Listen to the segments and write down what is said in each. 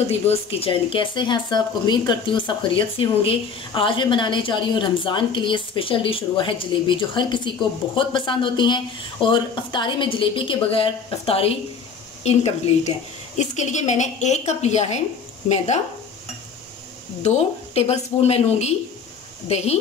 To दीबोस kitchen. कैसे हैं सब? उम्मीद करती हूँ सब खैरियत से होंगे। आज मैं बनाने जा रही हूँ रमज़ान के लिए स्पेशल डिश, हुआ है जलेबी, जो हर किसी को बहुत पसंद होती हैं और अफ्तारी में जलेबी के बगैर अफ्तारी इनकम्प्लीट है। इसके लिए मैंने 1 कप लिया है मैदा, 2 टेबलस्पून मैं लूँगी दही,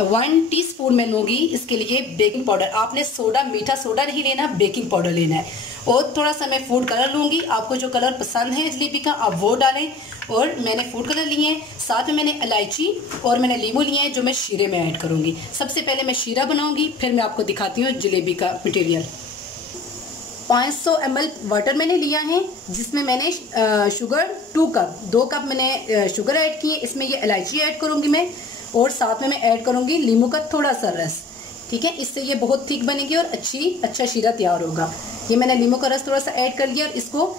1 टीस्पून मैं लूँगी इसके लिए बेकिंग पाउडर। आपने सोडा, मीठा सोडा नहीं लेना, बेकिंग पाउडर लेना है। और थोड़ा सा मैं फूड कलर लूँगी। आपको जो कलर पसंद है जलेबी का आप वो डालें। और मैंने फूड कलर लिए हैं, साथ में मैंने इलायची और मैंने लींबू लिए हैं जो मैं शीरे में ऐड करूँगी। सबसे पहले मैं शीरा बनाऊँगी, फिर मैं आपको दिखाती हूँ जलेबी का मटेरियल। 500 ml वाटर मैंने लिया है, जिसमें मैंने शुगर 2 कप 2 कप मैंने शुगर ऐड की है। इसमें ये इलायची ऐड करूँगी मैं, और साथ में मैं ऐड करूँगी नींबू का थोड़ा सा रस। ठीक है, इससे ये बहुत थिक बनेगी और अच्छा शीरा तैयार होगा। ये मैंने नींबू का रस थोड़ा सा ऐड कर लिया और इसको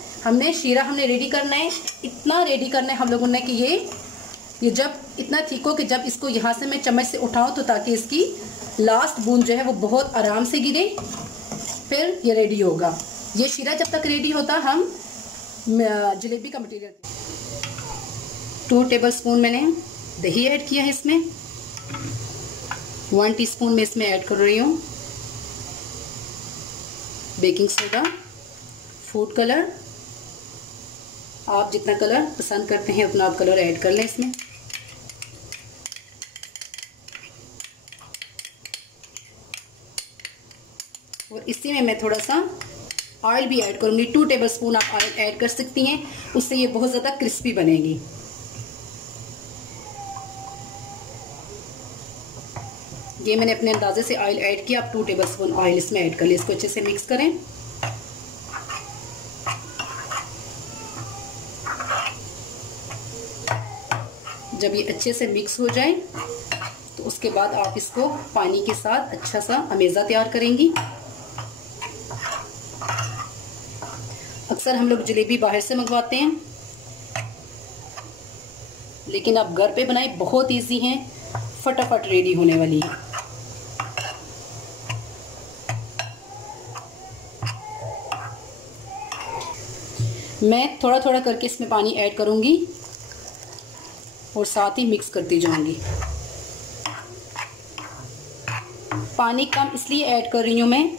शीरा हमने रेडी करना है। इतना रेडी करना है हम लोगों ने कि ये जब इतना थिक हो कि जब इसको यहाँ से मैं चम्मच से उठाऊँ तो ताकि इसकी लास्ट बूंद जो है वो बहुत आराम से गिरे, फिर ये रेडी होगा। ये शीरा जब तक रेडी होता हम जलेबी का मटेरियल 2 टेबलस्पून मैंने दही ऐड किया है। इसमें 1 टीस्पून में इसमें ऐड कर रही हूँ बेकिंग सोडा, फूड कलर। आप जितना कलर पसंद करते हैं उतना आप कलर ऐड कर लें इसमें। और इसी में मैं थोड़ा सा ऑयल भी ऐड करूँगी। 2 टेबलस्पून आप ऑयल ऐड कर सकती हैं, उससे ये बहुत ज़्यादा क्रिस्पी बनेगी। ये मैंने अपने अंदाजे से ऑयल ऐड किया। आप 2 टेबलस्पून ऑयल इसमें ऐड कर लें। इसको अच्छे से मिक्स करें। जब ये अच्छे से मिक्स हो जाए तो उसके बाद आप इसको पानी के साथ अच्छा सा अमेज़ा तैयार करेंगी। अक्सर हम लोग जलेबी बाहर से मंगवाते हैं, लेकिन आप घर पे बनाएं, बहुत इजी है, फटाफट रेडी होने वाली है। मैं थोड़ा थोड़ा करके इसमें पानी ऐड करूंगी और साथ ही मिक्स करती जाऊंगी। पानी कम इसलिए ऐड कर रही हूँ मैं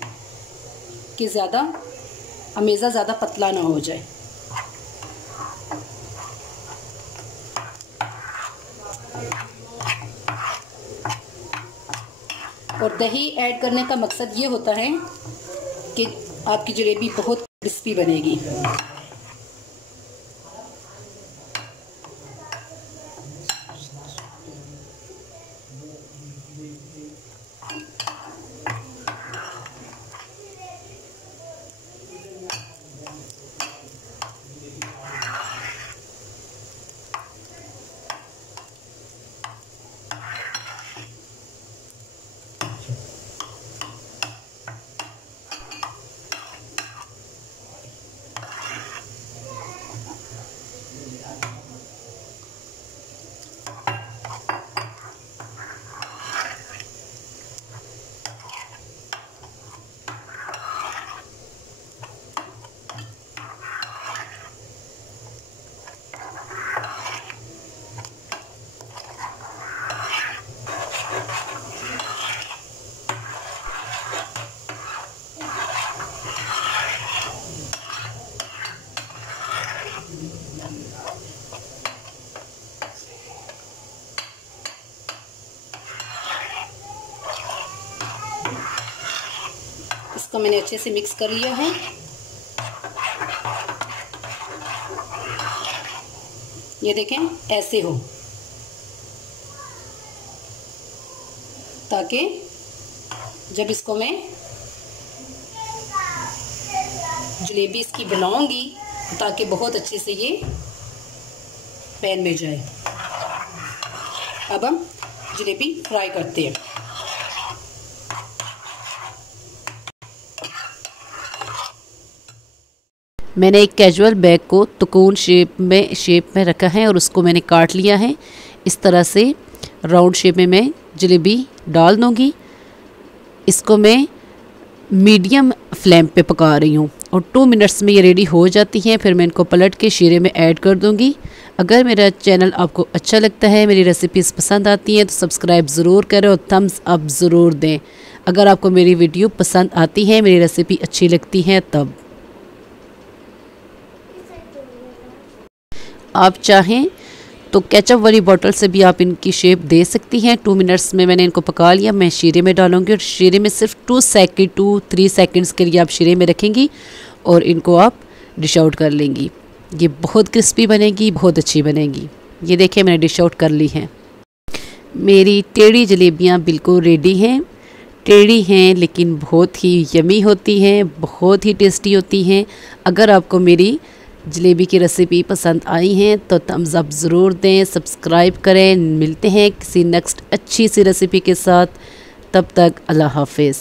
कि ज़्यादा अमेज़ा ज़्यादा पतला ना हो जाए। और दही ऐड करने का मकसद ये होता है कि आपकी जलेबी बहुत क्रिस्पी बनेगी। इसको मैंने अच्छे से मिक्स कर लिया है। ये देखें ऐसे हो, ताकि जब इसको मैं जलेबी इसकी बनाऊंगी ताकि बहुत अच्छे से ये पैन में जाए। अब हम जलेबी फ्राई करते हैं। मैंने एक कैजुअल बैग को त्रिकोण शेप में रखा है और उसको मैंने काट लिया है। इस तरह से राउंड शेप में मैं जलेबी डाल दूँगी। इसको मैं मीडियम फ्लेम पे पका रही हूँ। और 2 मिनट्स में ये रेडी हो जाती हैं। फिर मैं इनको पलट के शीरे में ऐड कर दूंगी। अगर मेरा चैनल आपको अच्छा लगता है, मेरी रेसिपीज़ पसंद आती हैं तो सब्सक्राइब ज़रूर करें और थम्स अप ज़रूर दें। अगर आपको मेरी वीडियो पसंद आती है, मेरी रेसिपी अच्छी लगती है तब। आप चाहें तो केचप वाली बॉटल से भी आप इनकी शेप दे सकती हैं। 2 मिनट्स में मैंने इनको पका लिया। मैं शीरे में डालूंगी और शीरे में सिर्फ 2-3 सेकंड्स के लिए आप शीरे में रखेंगी और इनको आप डिश आउट कर लेंगी। ये बहुत क्रिस्पी बनेगी, बहुत अच्छी बनेगी। ये देखिए मैंने डिश आउट कर ली हैं। मेरी टेढ़ी जलेबियाँ बिल्कुल रेडी हैं। टेढ़ी हैं लेकिन बहुत ही यमी होती हैं, बहुत ही टेस्टी होती हैं। अगर आपको मेरी जलेबी की रेसिपी पसंद आई है तो थम्स अप ज़रूर दें, सब्सक्राइब करें। मिलते हैं किसी नेक्स्ट अच्छी सी रेसिपी के साथ। तब तक अल्लाह हाफिज़।